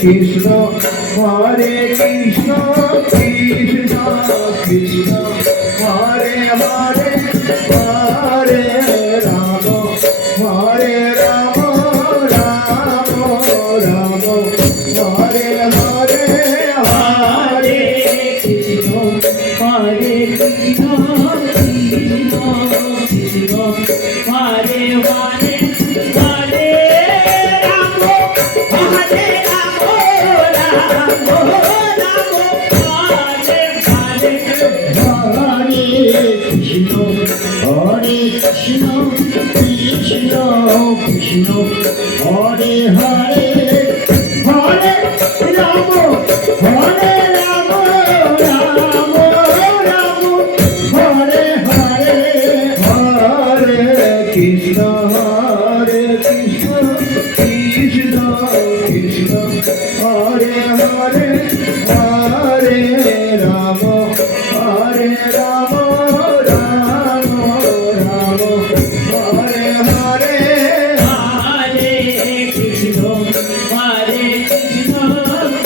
Krishna Hare Krishna Krishna Krishna Hare Hare Hare Ram Hare Ram Ram Ram Hare Hare Hare Krishna Hare Krishna Krishna Krishna Hare Hare Hare Ram Hare Ram Ram Ram Hare Hare Hare Krishna Hare Krishna Krishna Krishna Hare Hare Hare Ram Hare Ram Ram Ram Hare Hare Hare Krishna Hare Krishna Krishna Krishna Hare Hare Hare Ram Hare Ram Ram Ram Hare Hare Hare Krishna Hare Krishna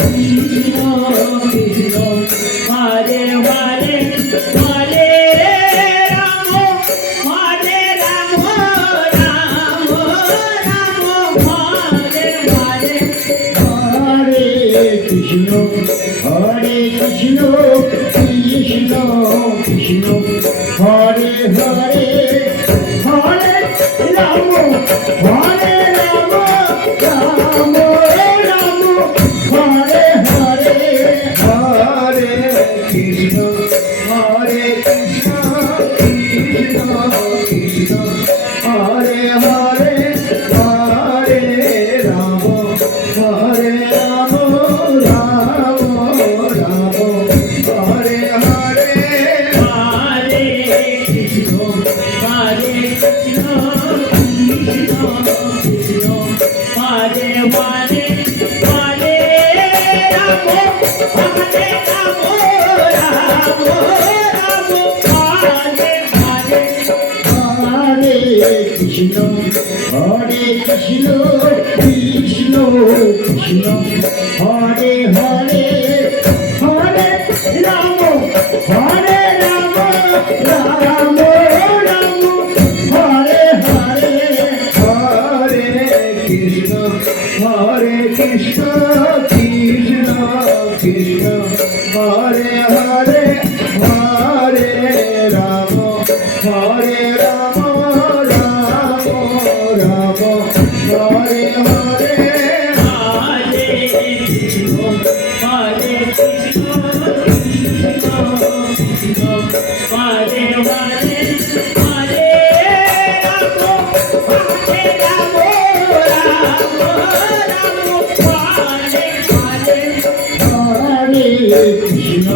Krishna Krishna Hare Hare Hare Ram Hare Ram Ram Ram Hare Hare Hare Krishna Hare Krishna Krishna Krishna Hare Hare Hare Ram Hare Ram Ram Ram Hare Hare Hare Krishna Hare Krishna Krishna Krishna Hare Hare Hare Ram Hare Ram Ram Ram Hare Hare Hare Krishna Hare Krishna Krishna Krishna Hare Hare Hare Ram Hare Ram Ram Ram Hare Hare Hare Krishna Hare Krishna Krishna Krishna Hare Hare Hare Ram Hare Ram Ram Ram Hare Hare Hare Krishna Hare Krishna Krishna Krishna Hare Hare Hare Ram Hare Ram Ram Ram Hare Hare Hare Krishna Hare Krishna Krishna Krishna Hare Hare Hare Ram Hare Ram Ram Ram Hare Hare Hare Krishna